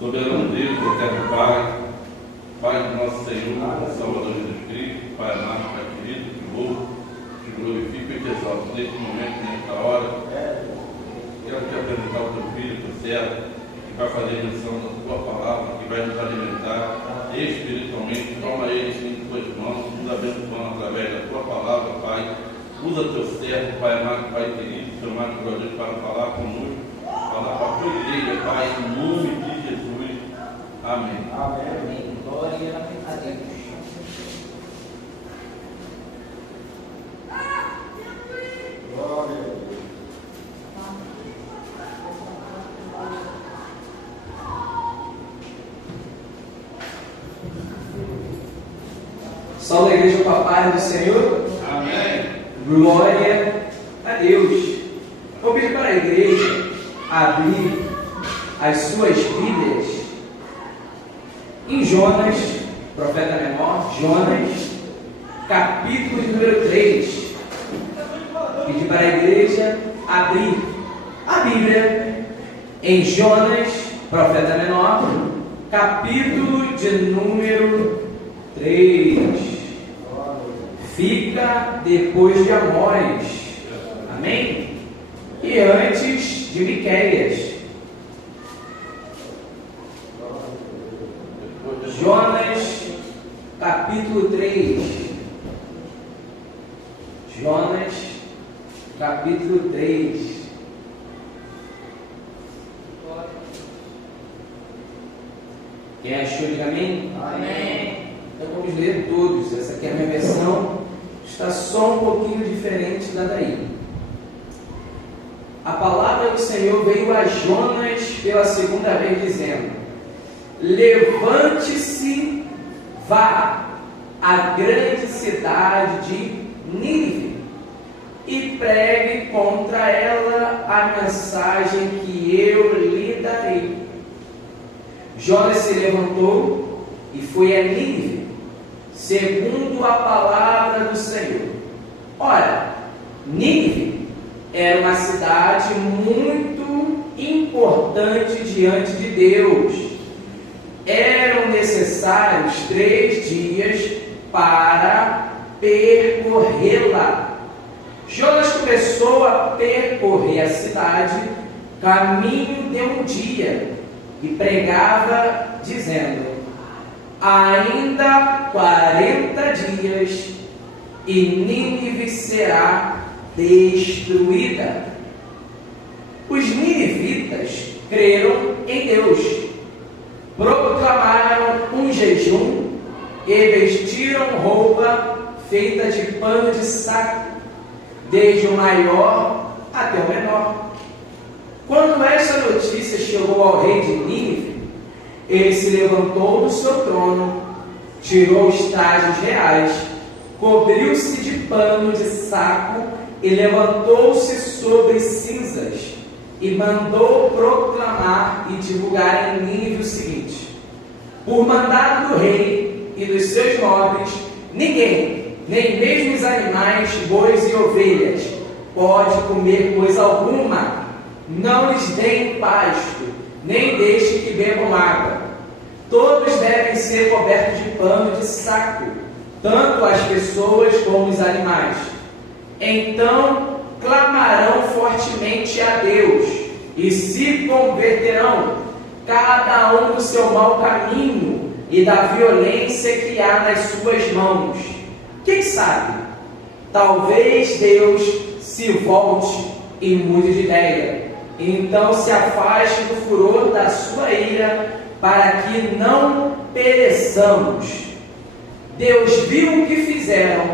Soberano Deus, eterno Pai, Pai do nosso Senhor, Salvador Jesus Cristo, Pai amado, Pai querido, te louvo, te glorifico e te exalto neste momento, nesta hora. Quero te apresentar o teu filho, teu servo, que vai fazer menção da tua palavra, que vai nos alimentar espiritualmente. Toma ele em tuas mãos, nos abençoando através da tua palavra, Pai. Usa teu servo, Pai amado, Pai querido, teu amado glorioso, para falar conosco, falar para a tua igreja, Pai, em nome de Jesus. Amém. Amém. Glória a Deus. Glória a Deus. Salve a igreja com a paz do Senhor. Amém. Glória a Deus. Vou pedir para a igreja abrir as suas Bíblias em Jonas, profeta menor, Jonas, capítulo número 3. Pedir para a igreja abrir a Bíblia em Jonas, profeta menor, capítulo de número 3. Fica depois de Amós. Amém? E antes de Miqueias. Jonas, capítulo 3. Jonas, capítulo 3. Quem achou, diga amém? Amém. Então vamos ler todos. Essa aqui é a minha versão. Está só um pouquinho diferente da daí. A palavra do Senhor veio a Jonas pela segunda vez, dizendo: levante-se, vá à grande cidade de Nínive e pregue contra ela a mensagem que eu lhe darei. Jonas se levantou e foi a Nínive, segundo a palavra do Senhor. Ora, Nínive era uma cidade muito importante diante de Deus. Eram necessários 3 dias para percorrê-la. Jonas começou a percorrer a cidade, caminho de um dia, e pregava, dizendo: ainda 40 dias e Nínive será destruída. Os ninivitas creram em Deus, proclamaram um jejum e vestiram roupa feita de pano de saco, desde o maior até o menor. Quando essa notícia chegou ao rei de Nínive, ele se levantou do seu trono, tirou os trajes reais, cobriu-se de pano de saco e levantou-se sobre cinzas e mandou proclamar e divulgar em Nínive o seguinte: por mandado do rei e dos seus nobres, ninguém, nem mesmo os animais, bois e ovelhas, pode comer coisa alguma. Não lhes deem pasto, nem deixe que bebam água. Todos devem ser cobertos de pano de saco, tanto as pessoas como os animais. Então clamarão fortemente a Deus e se converterão, cada um do seu mau caminho e da violência que há nas suas mãos. Quem sabe? Talvez Deus se volte e mude de ideia. Então se afaste do furor da sua ira, para que não pereçamos. Deus viu o que fizeram,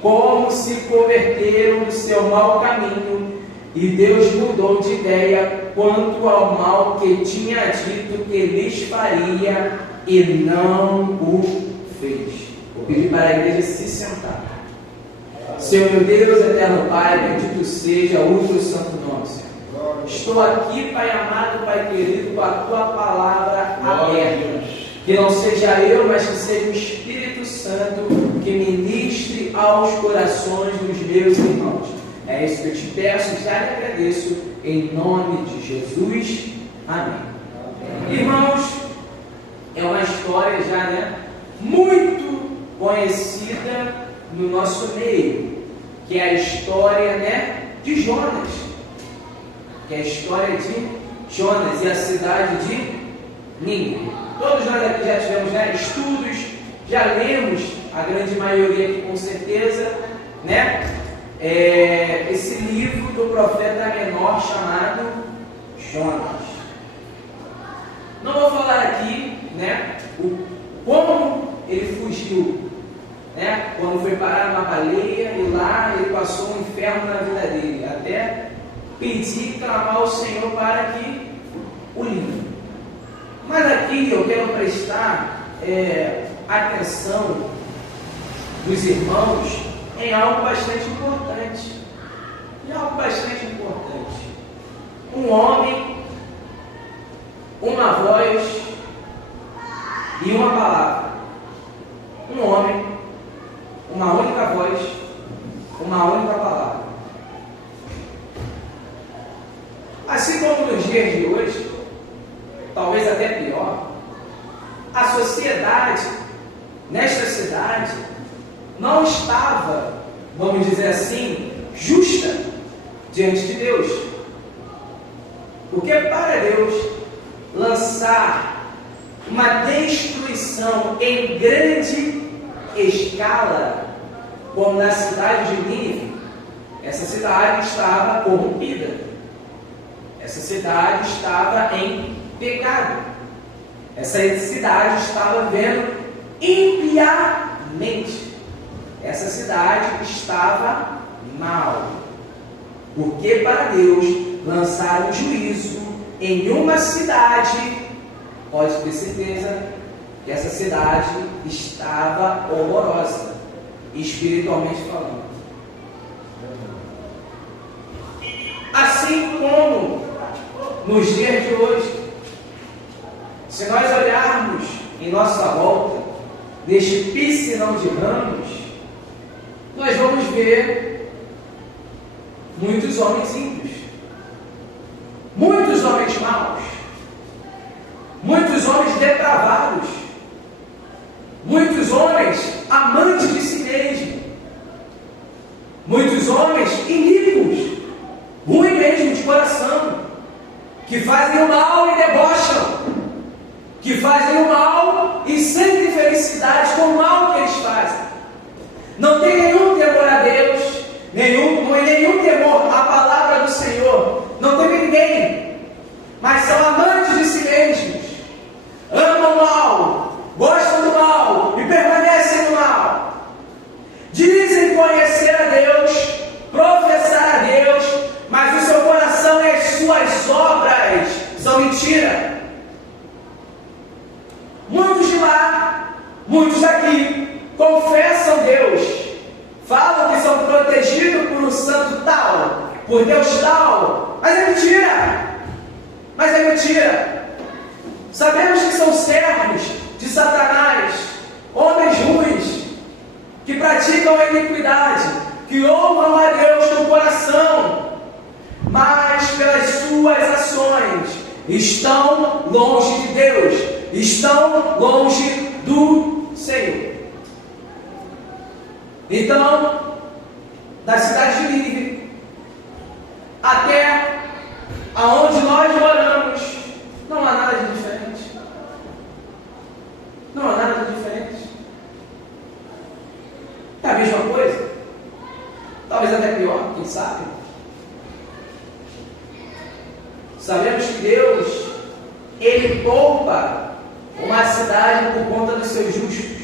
como se converteram do seu mau caminho, e Deus mudou de ideia quanto ao mal que tinha dito que lhes faria, e não o fez. Vou pedir para a igreja se sentar. Senhor meu Deus, eterno Pai, bendito seja o teu santo nome, Senhor. Estou aqui, Pai amado, Pai querido, com a tua palavra aberta. Que não seja eu, mas que seja o Espírito Santo que ministre aos corações dos meus irmãos. É isso que eu te peço e já lhe agradeço, em nome de Jesus. Amém. Irmãos, é uma história já, né, muito conhecida no nosso meio, que é a história, né, de Jonas, que é a história de Jonas e a cidade de Nínive. Todos nós aqui já tivemos, né, estudos, já lemos, a grande maioria aqui com certeza, né, esse livro do profeta menor chamado Jonas. Não vou falar aqui, né, como ele fugiu, né, quando foi parar numa baleia e lá ele passou um inferno na vida dele, até pedir e clamar ao Senhor para que o livre. Mas aqui eu quero prestar atenção dos irmãos em algo bastante importante. Um homem, uma voz e uma palavra. Um homem, uma única voz, uma única palavra. Assim como nos dias de hoje, talvez até pior, a sociedade nesta cidade não estava, vamos dizer assim, justa diante de Deus. Porque para Deus lançar uma destruição em grande escala, como na cidade de Nínive, essa cidade estava corrompida, essa cidade estava em pecado, essa cidade estava vendo impiamente, essa cidade estava mal, porque para Deus lançar um juízo em uma cidade, pode ter certeza que essa cidade estava horrorosa, espiritualmente falando. Assim como nos dias de hoje, se nós olharmos em nossa volta, neste piscinão de ramos, nós vamos ver muitos homens ímpios, muitos homens maus, muitos homens depravados, muitos homens amantes de si mesmo, muitos homens iníquos, ruins mesmo de coração, que fazem o mal e debocham, que fazem o mal e sentem felicidade com o mal que eles fazem. Não tem nenhum temor a Deus, nenhum temor à palavra do Senhor, não tem ninguém, mas são amantes de si mesmos, amam o mal, gostam do mal e permanecem no mal. Dizem conhecer a Deus, professar a Deus, mas o seu coração e as suas obras são mentira. Muitos de lá, muitos daqui, confessam Deus, falam que são protegidos por um santo tal, por Deus tal, mas é mentira. Sabemos que são servos de Satanás, homens ruins, que praticam a iniquidade, que honram a Deus no coração, mas pelas suas ações estão longe de Deus, estão longe do Senhor. Então, da cidade de Nínive até aonde nós moramos, não há nada de diferente. Não há nada de diferente. É a mesma coisa. Talvez até pior, quem sabe. Sabemos que Deus, Ele poupa uma cidade por conta dos seus justos.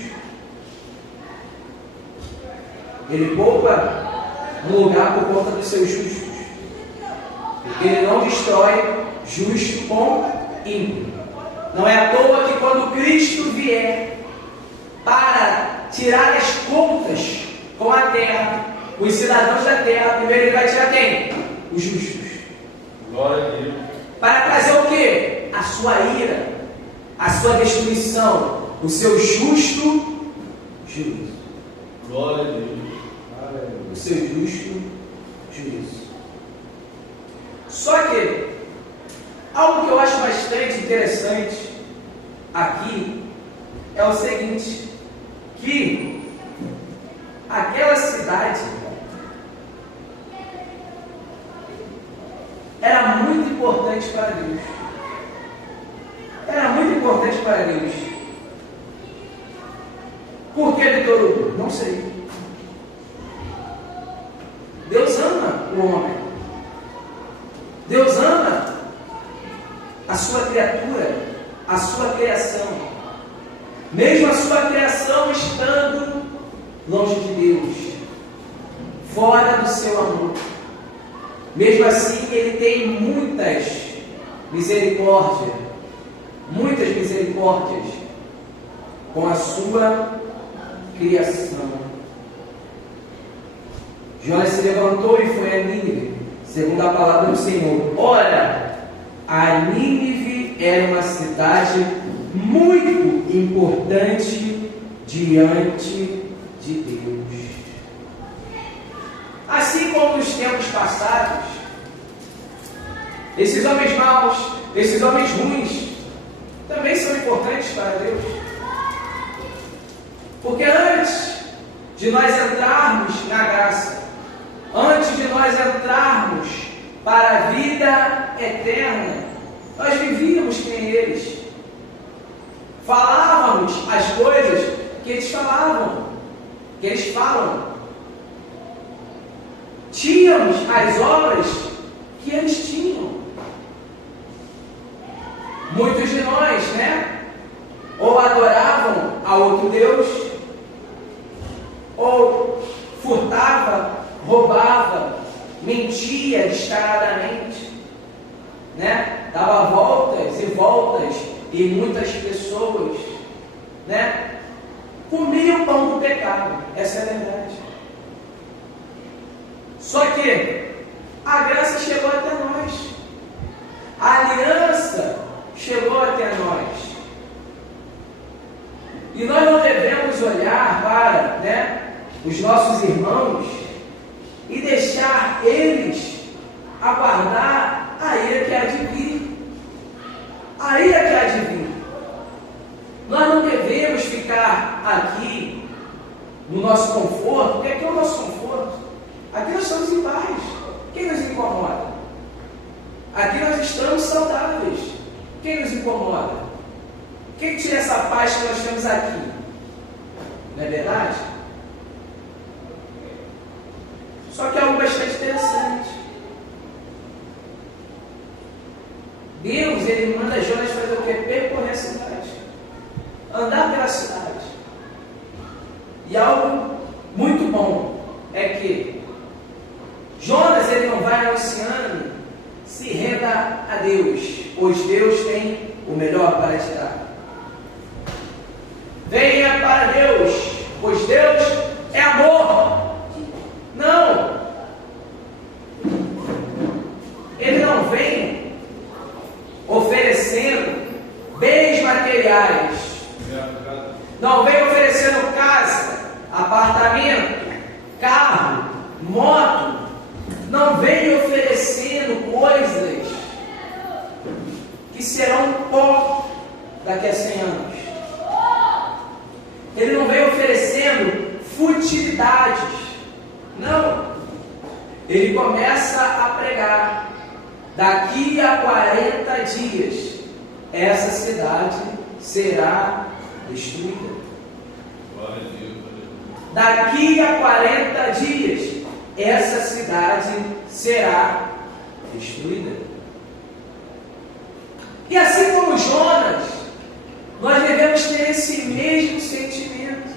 Ele poupa um lugar por conta dos seus justos. Porque Ele não destrói justo com ímpio. Não é à toa que quando Cristo vier para tirar as contas com a terra, os cidadãos da terra, primeiro Ele vai tirar quem? Os justos. Glória a Deus. Para trazer o quê? A sua ira, a sua destruição, o seu justo juízo. Glória a Deus. O seu justo juízo. Só que Algo que eu acho bastante interessante aqui é o seguinte, que aquela cidade era muito importante para Deus. Era muito importante para Deus. Por que, Vitor Hugo? Não sei. Deus ama o homem. Deus ama a sua criatura, a sua criação. Mesmo a sua criação estando longe de Deus, fora do seu amor. Mesmo assim, Ele tem muitas misericórdias com a sua criação. Jonas se levantou e foi a Nínive, segundo a palavra do Senhor. Ora, a Nínive era uma cidade muito importante diante de Deus. Assim como nos tempos passados, esses homens maus, esses homens ruins, também são importantes para Deus. Porque antes de nós entrarmos na graça, antes de nós entrarmos para a vida eterna, nós vivíamos que nem eles. Falávamos as coisas que eles falavam, que eles falam. Tínhamos as obras que eles tinham. Muitos de nós, ou adoravam a outro Deus, ou furtava, roubava, mentia descaradamente, dava voltas e voltas, e muitas pessoas, comiam o pão do pecado. Essa é a verdade. Só que a graça chegou até nós, a aliança chegou até nós, e nós não devemos olhar para os nossos irmãos e deixar eles aguardar a ira que há de vir. A ira que há de vir. Nós não devemos ficar aqui no nosso conforto, porque aqui é o nosso conforto. Aqui nós estamos em paz. Quem nos incomoda? Aqui nós estamos saudáveis. Quem nos incomoda? Quem tira essa paz que nós temos aqui? Não é verdade? Só que é algo bastante interessante. Deus, Ele manda Jonas fazer o quê? Percorrer a cidade. Andar pela cidade. E algo muito bom é que Jonas, ele não vai anunciando, se renda a Deus, pois Deus tem o melhor para te dar. Venha para Deus, pois Deus é amor. Não. Ele não vem oferecendo bens materiais. Não vem oferecendo casa, apartamento, carro, moto. Não vem oferecendo coisas que serão pó daqui a 100 anos. Ele não vem oferecendo futilidades. Não. Ele começa a pregar. Daqui a 40 dias, essa cidade será destruída. Daqui a 40 dias, essa cidade será destruída. E assim como Jonas, nós devemos ter esse mesmo sentimento.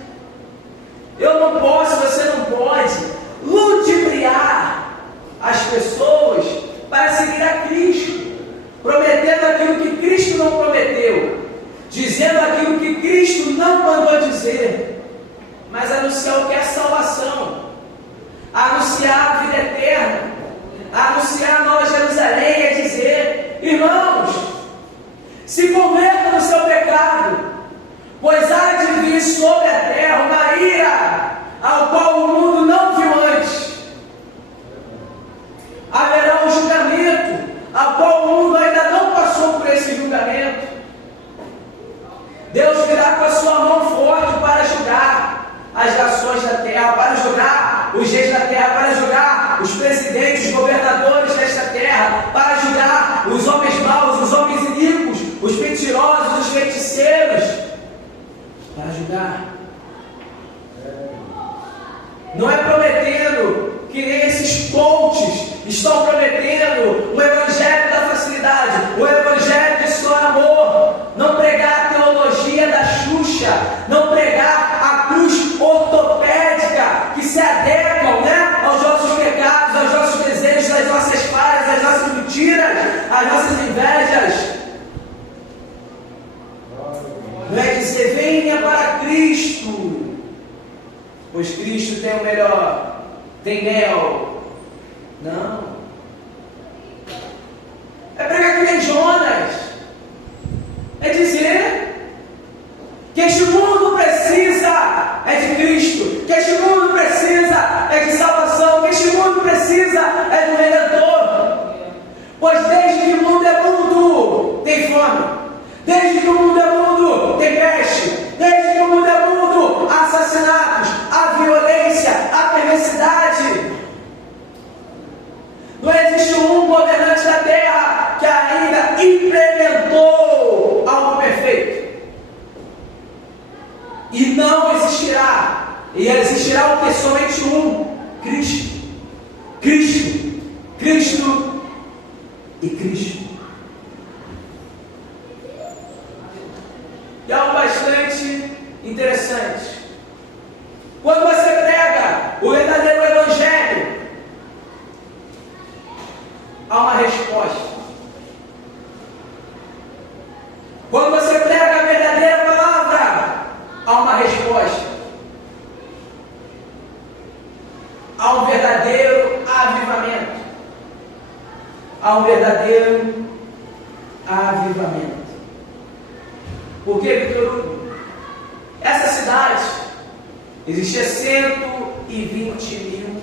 Eu não posso, você não pode ludibriar as pessoas para seguir a Cristo, prometendo aquilo que Cristo não prometeu, dizendo aquilo que Cristo não mandou dizer, mas anunciar o que é salvação, anunciar a vida eterna, anunciar a Nova Jerusalém, é dizer: irmãos, se convertam no seu pecado, pois há de vir sobre a terra uma ira ao qual o mundo não viu antes. Haverá um julgamento ao qual o mundo ainda não passou mentirosos, os feiticeiros, para julgar. Não é prometendo que nem esses coaches estão prometendo o evangelho da facilidade, o evangelho de só amor. Não pregar a teologia da Xuxa, não pregar a cruz ortopédica que se adequam, né, aos nossos pecados, aos nossos desejos, às nossas falhas, às nossas mentiras, às nossas invejas. Não é dizer, venha para Cristo, pois Cristo tem o melhor, tem mel. Não. É pregar que nem Jonas. É dizer que este mundo precisa de Cristo, que este mundo precisa de salvação, que este mundo precisa do Redentor. Pois desde que o mundo é mundo, tem fome. Desde que o mundo é mundo, tem peste. Desde que o mundo é mundo, há assassinatos, há violência, há perversidade. Não existe um governante da terra que ainda implementou algo perfeito. E não existirá. E existirá o que? Somente um: Cristo. Cristo. Cristo e Cristo. E algo bastante interessante. Quando você prega o verdadeiro evangelho, há uma resposta. Quando você prega a verdadeira palavra, há uma resposta. Há um verdadeiro avivamento. Há um verdadeiro avivamento. Por que, Vitor Hugo? Essa cidade existia 120 mil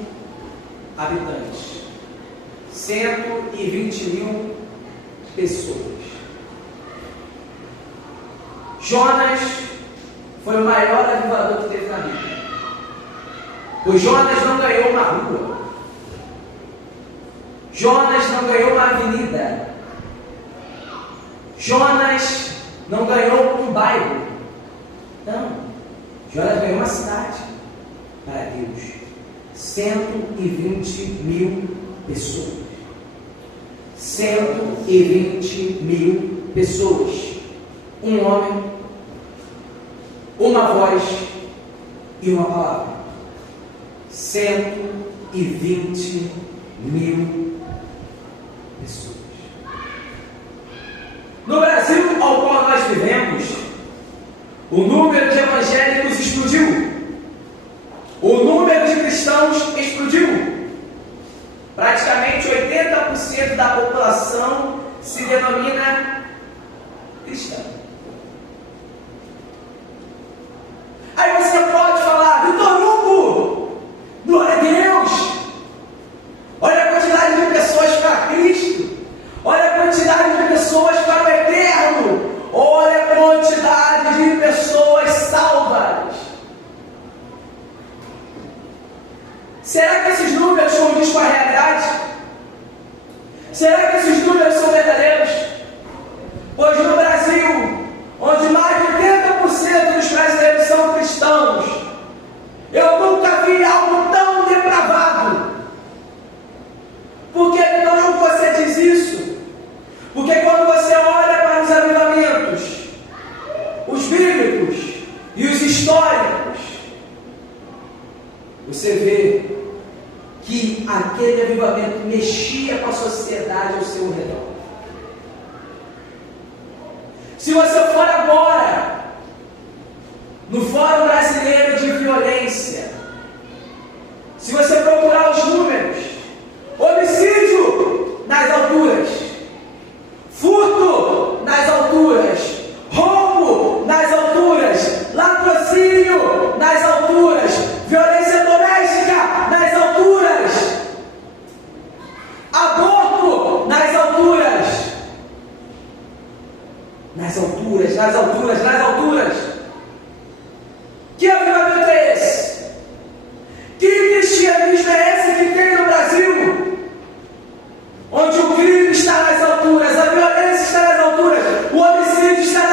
habitantes. 120 mil pessoas. Jonas foi o maior avivador que teve na Bíblia. Pois Jonas não ganhou uma rua. Jonas não ganhou uma avenida. Jonas não ganhou um bairro. Não. Jonas ganhou uma cidade para Deus. 120 mil pessoas. 120 mil pessoas. Um homem, uma voz e uma palavra. 120 mil pessoas. No Brasil ao qual nós vivemos, o número de evangélicos explodiu. O número de cristãos explodiu. Praticamente 80% da população se denomina cristã. Aí você pode falar, Vitor Hugo, glória a Deus, olha a quantidade de pessoas para Cristo, olha a quantidade de pessoas para o eterno, olha a quantidade de pessoas salvas. Será que esses números condizem com a realidade? Será que esses números são verdadeiros? Pois no Brasil, onde mais de 80% dos brasileiros são cristãos, eu nunca vi algo tão depravado. Por que então você diz isso? Porque quando você olha para os avivamentos, os bíblicos e os históricos, você vê que aquele avivamento mexia com a sociedade ao seu redor. Se você for agora no Fórum Brasileiro de Violência, se você procurar os números, homicídio nas alturas, furto nas alturas, roubo nas alturas, latrocínio nas alturas, violência doméstica nas alturas, aborto nas alturas. Nas alturas, nas alturas, nas alturas. Que avivamento é esse? Que cristianismo é esse que tem no Brasil? Onde o crime está nas alturas, a violência está nas alturas, o homicídio está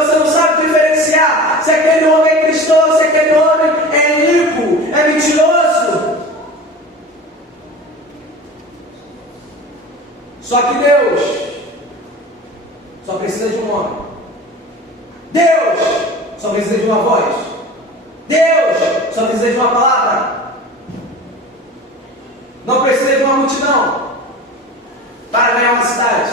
você não sabe diferenciar se aquele homem é cristão, se aquele homem é iníquo, é mentiroso. Só que Deus só precisa de um homem. Deus só precisa de uma voz. Deus só precisa de uma palavra. Não precisa de uma multidão para ganhar uma cidade.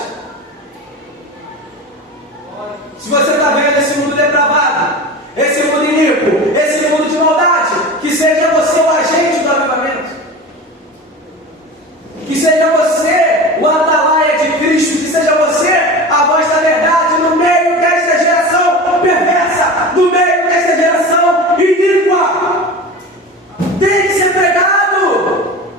Se você está vendo esse mundo depravado, esse mundo iníquo, esse mundo de maldade, que seja você o agente do avivamento, que seja você o atalaia de Cristo, que seja você a voz da verdade no meio desta geração perversa, no meio desta geração iníqua. Tem que ser pregado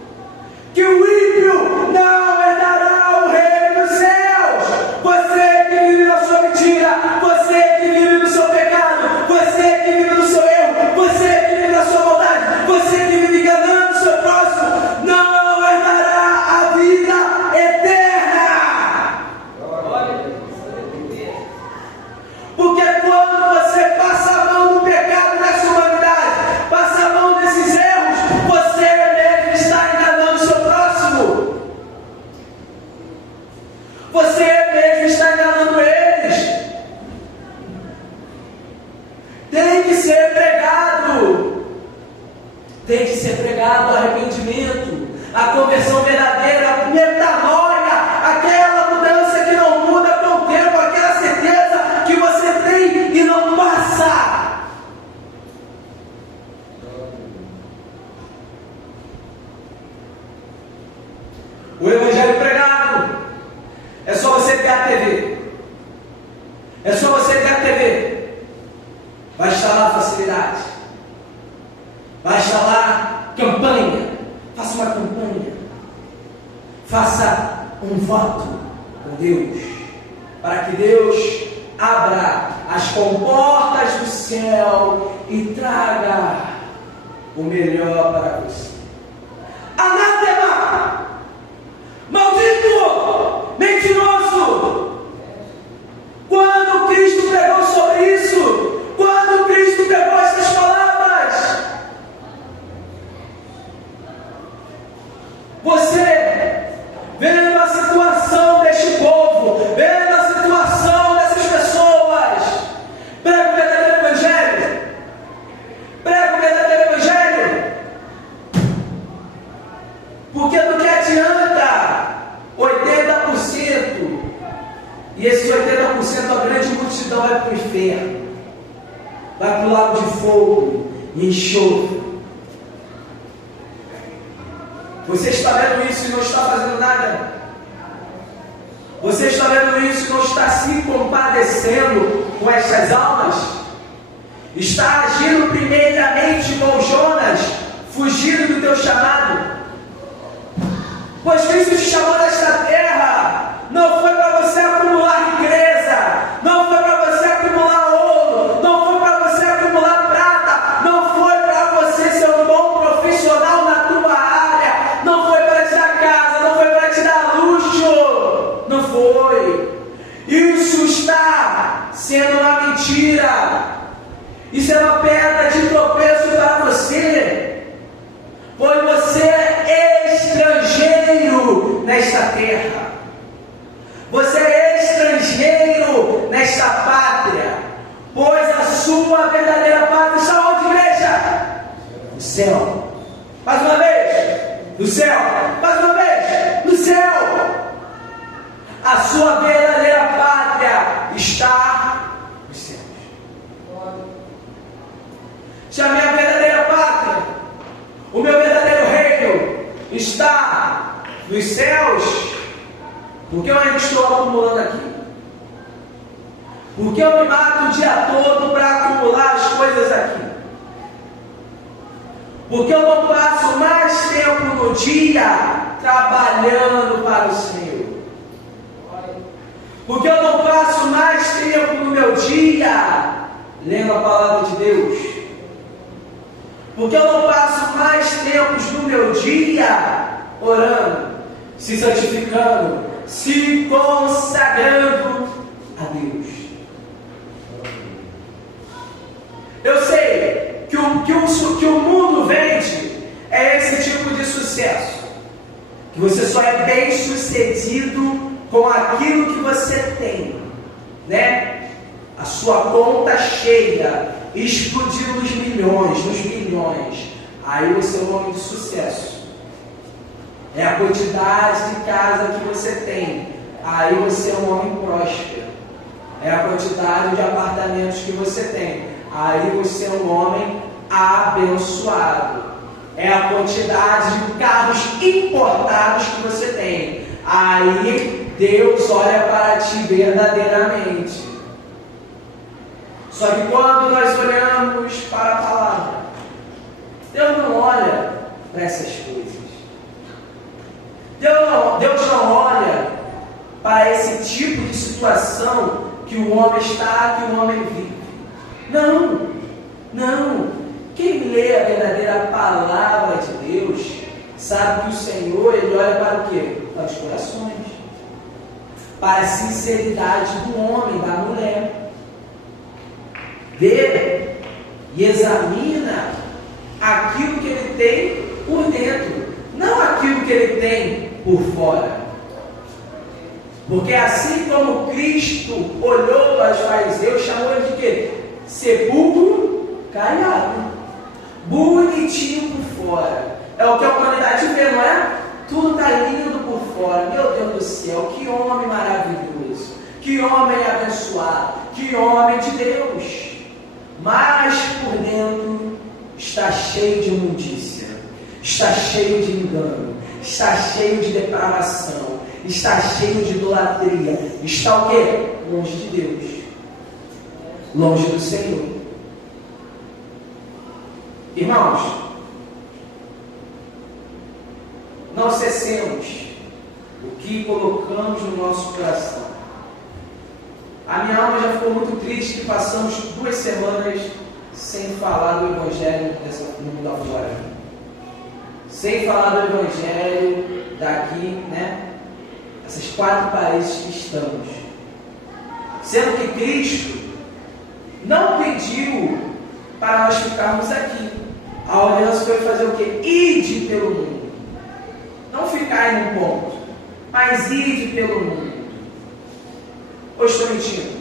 que o ímpio não herdará o reino dos céus. Você que vive na sua mentira, você que vive no seu pecado, você que vive no seu erro, você que vive na sua maldade, você que vive enganando o seu próximo, não herdará a vida eterna. Porque quando você passa a mão no pecado dessa humanidade, passa a mão desses erros, você mesmo está enganando o seu próximo. Você mesmo está enganando eles. Tem que ser pregado. Tem que ser pregado o arrependimento, a conversão verdadeira, a metanoia, aquela mudança que não muda com o tempo, aquela certeza que você tem e não passa. O evangelho pregado é só você ligar a TV. É só você ligar a TV. Vai estar lá a facilidade. Vai estar lá campanha. Faça uma campanha. Faça um voto com Deus, para que Deus abra as comportas do céu e traga o melhor para você. Anátema! Maldito! Mentiroso! Quando Cristo pregou sobre isso, quando Cristo pregou essas palavras, você, vendo a situação deste povo, vendo a situação dessas pessoas, prega o verdadeiro evangelho. Prega o verdadeiro evangelho. Porque do que adianta 80%, e esse 80%, a grande multidão vai para o inferno, vai para o lago de fogo e enxofre. Você está vendo isso e não está fazendo nada? Você está vendo isso e não está se compadecendo com estas almas? Está agindo primeiramente como Jonas, fugindo do teu chamado? Pois Cristo te chamou desta terra, não foi para você acumular riqueza, não foi para você acumular ouro, não foi para você acumular prata, não foi para você ser um bom profissional na tua área, não foi para te dar casa, não foi para te dar luxo, não foi. Isso está sendo uma mentira, isso é uma pedra de tropeço para você, pois você é estrangeiro nesta terra. Você é estrangeiro nesta pátria, pois a sua verdadeira pátria está onde, igreja? No céu. Mais uma vez, no céu. Mais uma vez, no céu. A sua verdadeira pátria está nos céus. Se a minha verdadeira pátria, o meu verdadeiro reino está nos céus, por que eu ainda estou acumulando aqui? Por que eu me mato o dia todo para acumular as coisas aqui? Por que eu não passo mais tempo no dia trabalhando para o Senhor? Por que eu não passo mais tempo no meu dia lendo a palavra de Deus? Por que eu não passo mais tempos no meu dia orando, se santificando, se consagrando a Deus? que o mundo vende é esse tipo de sucesso. Que você só é bem sucedido com aquilo que você tem, né? A sua conta cheia, explodiu nos milhões. Aí você é um homem de sucesso. É a quantidade de casa que você tem. Aí você é um homem próspero. É a quantidade de apartamentos que você tem. Aí você é um homem abençoado. É a quantidade de carros importados que você tem. Aí Deus olha para ti verdadeiramente. Só que quando nós olhamos para a palavra, Deus não olha para essas coisas. Deus não olha para esse tipo de situação que o homem está, que o homem vive. Não. Quem lê a verdadeira palavra de Deus sabe que o Senhor, Ele olha para o quê? Para os corações, para a sinceridade do homem, da mulher. Vê e examina aquilo que ele tem por dentro, não aquilo que ele tem por fora. Porque assim como Cristo olhou para os fariseus, chamou ele de quê? Sepulcro caiado, bonitinho por fora. É o que a humanidade vê, não é? Tudo está lindo por fora. Meu Deus do céu, que homem maravilhoso, que homem abençoado, que homem de Deus. Mas por dentro está cheio de imundícia, está cheio de engano, está cheio de depravação, está cheio de idolatria. Está o quê? Longe de Deus, longe do Senhor. Irmãos, não cessemos o que colocamos no nosso coração. A minha alma já ficou muito triste que passamos 2 semanas sem falar do Evangelho no mundo afora. Sem falar do Evangelho daqui, né? Essas 4 paredes que estamos. Sendo que Cristo não pediu para nós ficarmos aqui. A ordenança foi fazer o quê? Ide pelo mundo. Não ficar em um ponto, mas ide pelo mundo. Ou estou mentindo?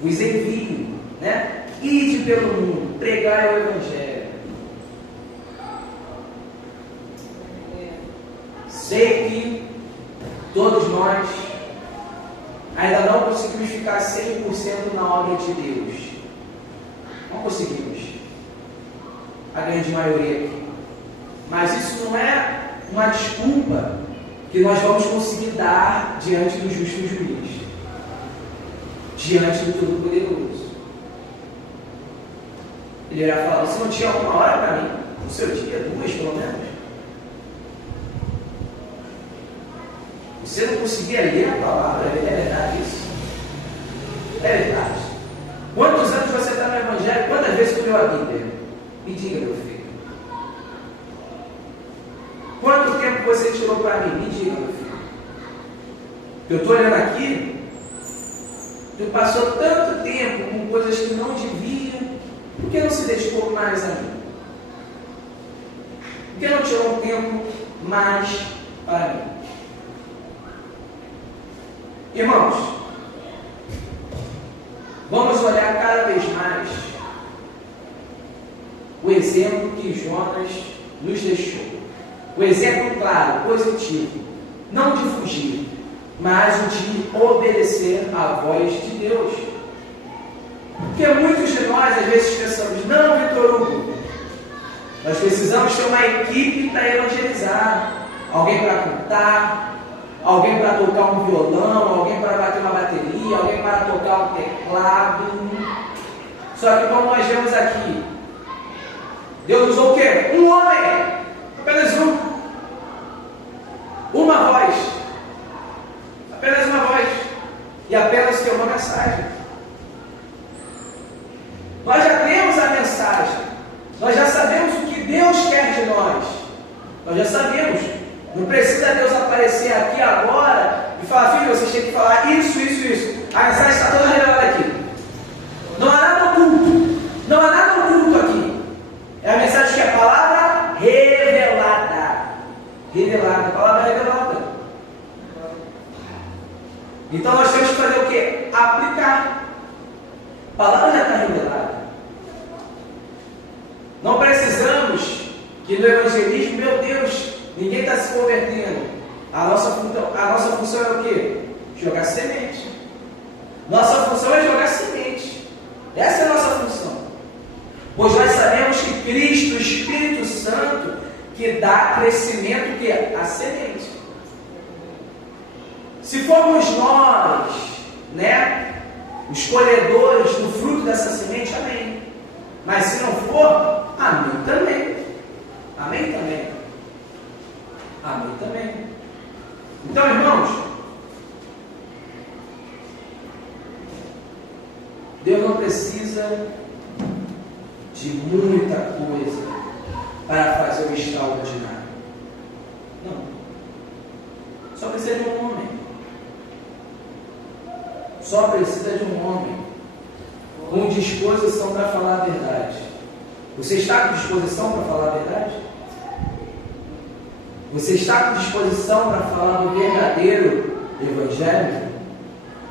Vos envio, né? Ide pelo mundo, pregai o Evangelho. Sei que todos nós ainda não conseguimos ficar 100% na obra de Deus. Não conseguimos. A grande maioria aqui. Mas isso não é uma desculpa que nós vamos conseguir dar diante do justo juiz, diante do Todo-Poderoso. Ele irá falar: você não tinha 1 hora para mim? No seu dia, 2 pelo menos? Você não conseguia ler a palavra? É verdade isso? É verdade. Quantos anos você está no Evangelho? Quantas vezes você leu a Bíblia? Me diga, meu filho. Quanto tempo você tirou para mim? Me diga, meu filho. Eu estou olhando aqui. Tu passou tanto tempo com coisas que não devia. Por que não se dedicou mais a mim? Por que não tirou um tempo mais para mim? Irmãos, vamos olhar cada vez mais o exemplo que Jonas nos deixou. O exemplo claro, positivo, não de fugir, mas o de obedecer à voz de Deus. Porque muitos de nós, às vezes, pensamos: não, Vitor Hugo, nós precisamos ter uma equipe para evangelizar, alguém para cantar, alguém para tocar um violão, alguém para bater uma bateria, alguém para tocar um teclado. Só que como nós vemos aqui, Deus usou o quê? Um homem, apenas um. Uma voz, apenas uma voz, e apenas ter uma mensagem. Nós já temos a mensagem, nós já sabemos o que Deus quer de nós, nós já sabemos. Não precisa Deus aparecer aqui agora e falar: filho, vocês têm que falar isso. A mensagem está toda revelada aqui. Não há nada oculto, não há nada oculto aqui. É que no evangelismo, meu Deus, ninguém está se convertendo. A nossa função é o quê? Jogar semente. Nossa função é jogar semente. Essa é a nossa função. Pois nós sabemos que Cristo, o Espírito Santo, que dá crescimento, que é a semente. Se formos nós, os colhedores do fruto dessa semente, amém. Mas se não for, amém também. Amém também. Amém também. Então, irmãos, Deus não precisa de muita coisa para fazer o extraordinário. Não. Só precisa de um homem. Só precisa de um homem com disposição para falar a verdade. Você está com disposição para falar a verdade? Você está com disposição para falar do verdadeiro Evangelho?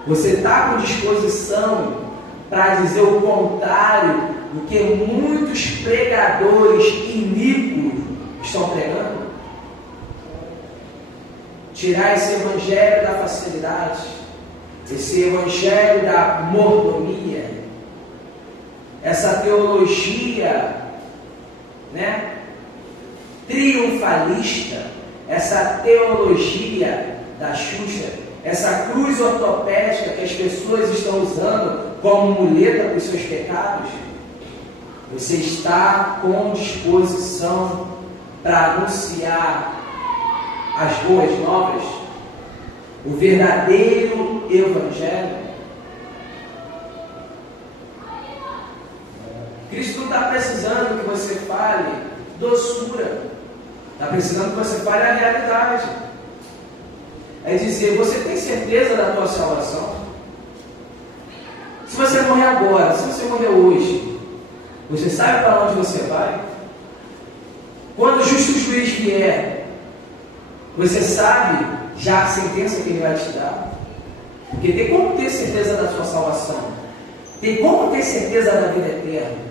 Você está com disposição para dizer o contrário do que muitos pregadores iníquos estão pregando? Tirar esse Evangelho da facilidade, esse Evangelho da mordomia, essa teologia, triunfalista, essa teologia da Xuxa, essa cruz ortopédica que as pessoas estão usando como muleta para os seus pecados. Você está com disposição para anunciar as boas novas, o verdadeiro Evangelho? Cristo não está precisando que você fale doçura, está precisando que você fale a realidade. É dizer, você tem certeza da tua salvação? Se você morrer agora, se você morrer hoje, você sabe para onde você vai? Quando o justo juiz vier, você sabe já a sentença que ele vai te dar? Porque tem como ter certeza da sua salvação? Tem como ter certeza da vida eterna?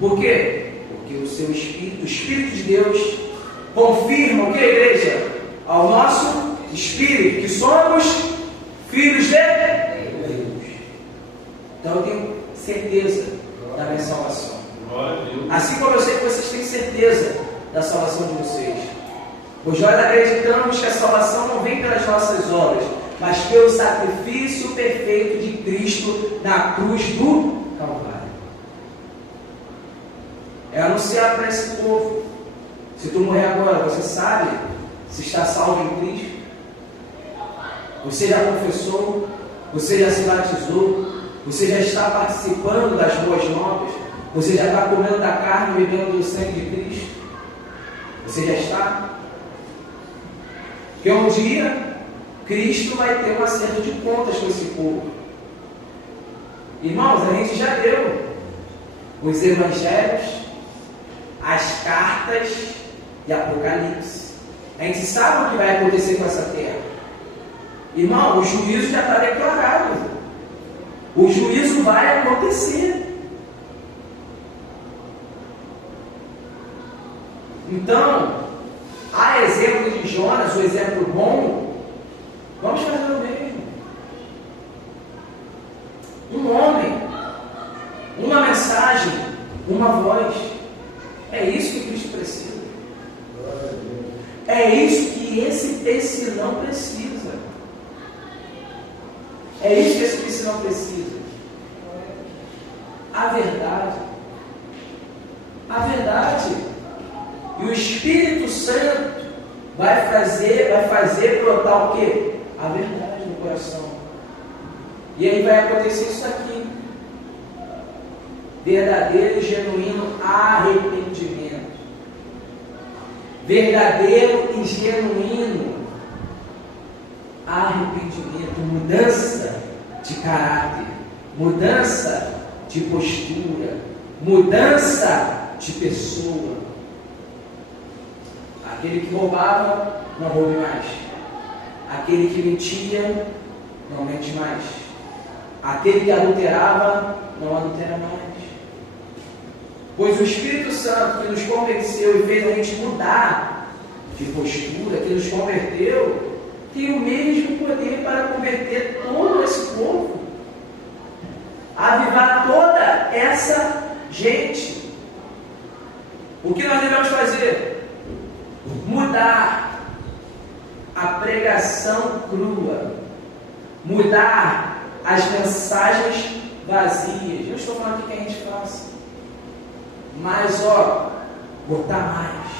Por quê? Porque o seu Espírito, o Espírito de Deus, confirma o que, igreja? Ao nosso Espírito, que somos filhos de Deus. Então eu tenho certeza da minha salvação. Assim como eu sei que vocês têm certeza da salvação de vocês. Pois nós acreditamos que a salvação não vem pelas nossas obras, mas pelo sacrifício perfeito de Cristo na cruz do Calvário. É anunciar para esse povo. Se tu morrer agora, você sabe se está salvo em Cristo? Você já confessou? Você já se batizou? Você já está participando das boas novas? Você já está comendo da carne e bebendo do sangue de Cristo? Você já está? Porque um dia Cristo vai ter um acerto de contas com esse povo. Irmãos, a gente já deu os evangelhos, as cartas e Apocalipse. A gente sabe o que vai acontecer com essa terra. Irmão, o juízo já está declarado. O juízo vai acontecer. Então, a exemplo de Jonas, o exemplo bom, vamos fazer o mesmo. Um homem, uma mensagem, uma voz. É isso que Cristo precisa. É isso que esse tecelão precisa. É isso que esse tecelão precisa. A verdade. A verdade. E o Espírito Santo vai fazer brotar o quê? A verdade no coração. E aí vai acontecer isso aqui. Verdadeiro e genuíno arrependimento. Verdadeiro e genuíno arrependimento. Mudança de caráter. Mudança de postura. Mudança de pessoa. Aquele que roubava, não roube mais. Aquele que mentia, não mente mais. Aquele que adulterava, não adultera mais. Pois o Espírito Santo que nos convenceu e fez a gente mudar de postura, que nos converteu, tem o mesmo poder para converter todo esse povo, avivar toda essa gente. O que nós devemos fazer? Mudar a pregação crua, mudar as mensagens vazias. Eu estou falando que a gente faça, mas botar mais,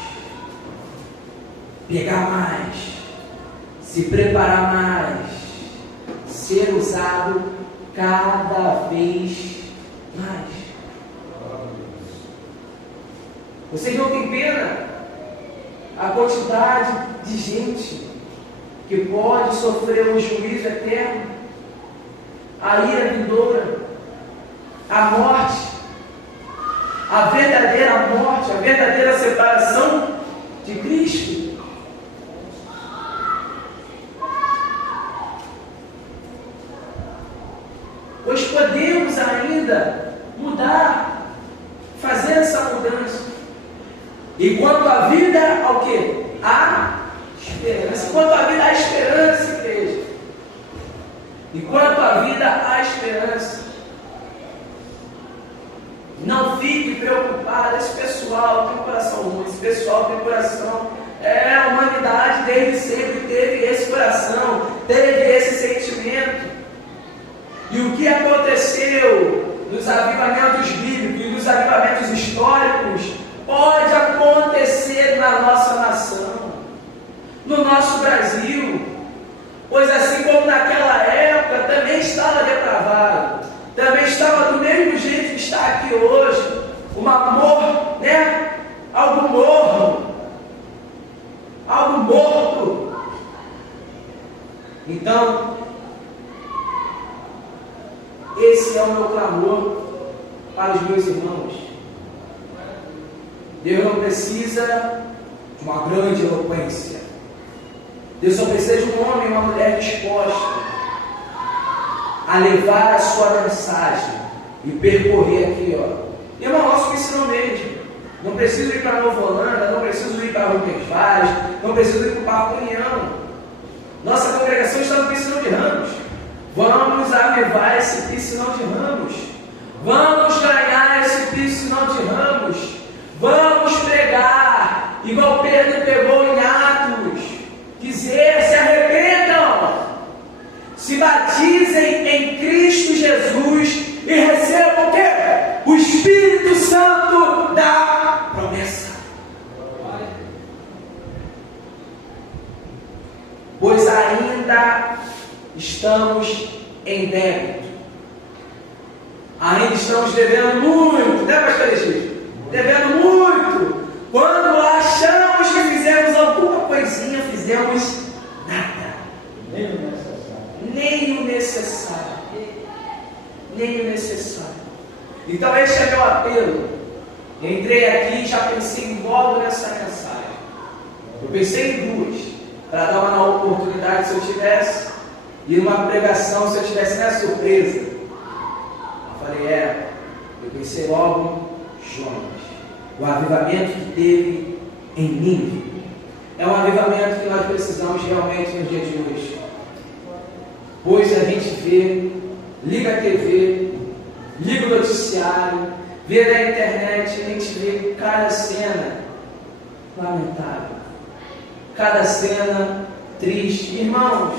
pegar mais, se preparar mais, ser usado cada vez mais. Vocês não têm pena a quantidade de gente que pode sofrer um juízo eterno, a ira vindoura, a morte, a verdadeira morte, a verdadeira separação de Cristo. Pois podemos ainda mudar, fazer essa mudança. E quanto à vida, ao quê? A esperança. Quanto à vida, a esperança, igreja. E quanto à vida, a esperança. Não fique preocupado. Esse pessoal tem um coração ruim, esse pessoal tem coração. A humanidade desde sempre teve esse coração, teve esse sentimento. E o que aconteceu nos avivamentos bíblicos e nos avivamentos históricos pode acontecer na nossa nação, no nosso Brasil. Pois assim como naquela época também estava depravado, também estava do mesmo jeito que está aqui hoje, algo morno, algo morto. Então, esse é o meu clamor para os meus irmãos. Deus não precisa de uma grande eloquência. Deus só precisa de um homem e uma mulher disposta a levar a sua mensagem e percorrer aqui, Irmão, nosso ensino mesmo. Não preciso ir para Nova Holanda, não preciso ir para Rubens Vaz, não preciso ir para o Parque União. Nossa congregação está no Piscinão de Ramos. Vamos avivar esse Piscinão de Ramos. Vamos ganhar esse Piscinão de Ramos. Vamos pregar, igual Pedro pegou em Atos, dizer: se arrependam, se batizem em Cristo Jesus e recebam o quê? O Espírito Santo da promessa. Pois ainda estamos em débito, ainda estamos devendo muito, né, pastor Egídio? Devendo muito. Quando achamos que fizemos alguma coisinha, fizemos nada. Nem o necessário. Nem o necessário. Então esse é meu apelo. Entrei aqui e já pensei logo nessa mensagem. Eu pensei em duas, para dar uma nova oportunidade se eu tivesse, e uma pregação se eu tivesse na surpresa. Eu falei, eu pensei logo Jonas. O avivamento que teve em Nínive é um avivamento que nós precisamos realmente no dia de hoje. Pois a gente vê, liga a TV, liga o noticiário, vê na internet, a gente vê cada cena lamentável, cada cena triste. Irmãos,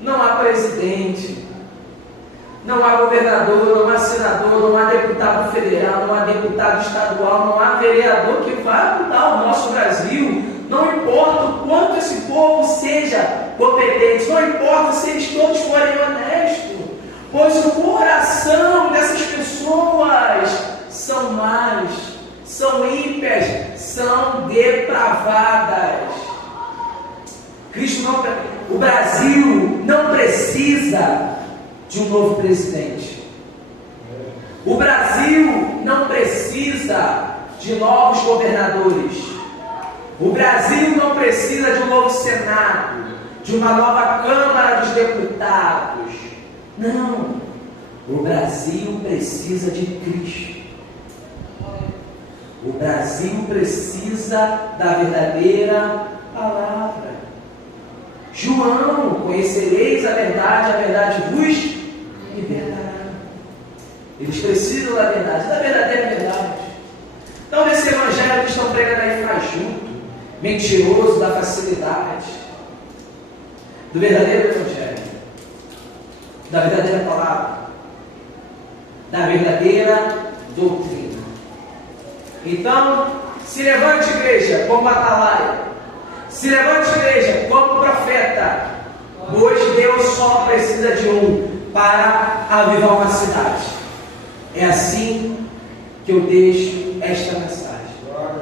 não há presidente, não há governador, não há senador, não há deputado federal, não há deputado estadual, não há vereador que vá mudar o nosso Brasil. Não importa o quanto esse povo seja competente, não importa se eles todos forem honestos, pois o coração dessas pessoas são más, são ímpias, são depravadas. O Brasil não precisa de um novo presidente. O Brasil não precisa de novos governadores. O Brasil não precisa de um novo Senado, de uma nova Câmara dos Deputados. Não. O Brasil precisa de Cristo. Brasil precisa da verdadeira palavra. João, conhecereis a verdade vos libertará. Eles precisam da verdade, da verdadeira verdade. Então, nesse evangelho que estão pregando aí faz junto, mentiroso, da facilidade, do verdadeiro evangelho, da verdadeira palavra, da verdadeira doutrina. Então, se levante, igreja, como atalaia. Se levante, igreja, como profeta. Hoje Deus só precisa de um para avivar uma cidade. É assim que eu deixo esta mensagem.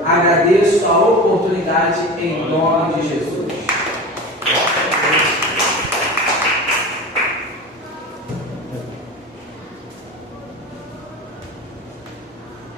Agradeço a oportunidade em nome de Jesus.